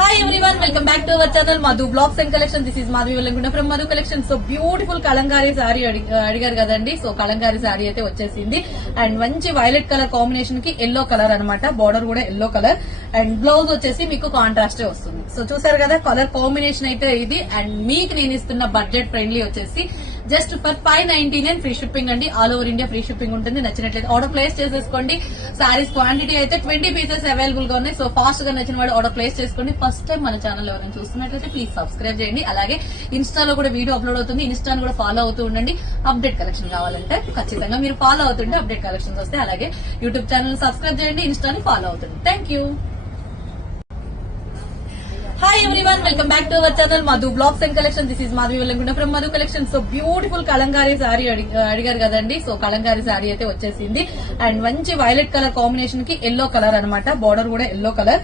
Hi everyone, welcome back to our channel Madhu Blogs and Collection. This is Madhu Velangunda from Madhu Collection. So beautiful Kalamkari sari అడిగారు కదండి. So Kalamkari sari అయితే వచ్చేసింది and మంచి violet colour combination కి yellow colour అన్నమాట. Border కూడా yellow colour and blouse వచ్చేసి మీకు కాంట్రాస్ట్ వస్తుంది. సో చూసారు కదా కలర్ కాంబినేషన్ అయితే ఇది. అండ్ మీకు నేను ఇస్తున్న బడ్జెట్ ఫ్రెండ్లీ వచ్చేసి జస్ట్ ఫర్ 599 ఫ్రీ షిప్పింగ్ అండి. All over India free shipping ఉంటుంది. నచ్చినట్లయితే ఆర్డర్ ప్లేస్ చేసేసుకోండి. సారీస్ క్వాంటిటీ అయితే 20 పీసెస్ అవైలబుల్ గా ఉన్నాయి. సో ఫాస్ట్ గా నచ్చిన వాడు ఆర్డర్ ప్లేస్ చేసుకోండి. ఫస్ట్ టైం మన ఛానల్ ఎవరైనా చూస్తున్నట్లయితే ప్లీజ్ సబ్స్క్రైబ్ చేయండి. అలాగే ఇన్స్టాలో కూడా వీడియో అప్లోడ్ అవుతుంది. ఇన్స్టాను కూడా ఫాలో అవుతూ ఉండండి. అప్డేట్ కలెక్షన్ కావాలంటే ఖచ్చితంగా మీరు ఫాలో అవుతుంటే అప్డేట్ కలెక్షన్స్ వస్తాయి. అలాగే యూట్యూబ్ ఛానల్ సబ్స్క్రైబ్ చేయండి. ఇన్స్టాని ఫాలో అవుతుంది. Thank you. Hi everyone, welcome back to our channel Madhu blogs and collection. This is Madhavi Vellangunda from Madhu collection. So beautiful Kalamkari sari అడిగారు కదండి. సో కలంకారీ సారీ అయితే వచ్చేసింది అండ్ మంచి వైలెట్ కలర్ కాంబినేషన్ కి ఎల్లో కలర్ అన్నమాట. బార్డర్ కూడా ఎల్లో కలర్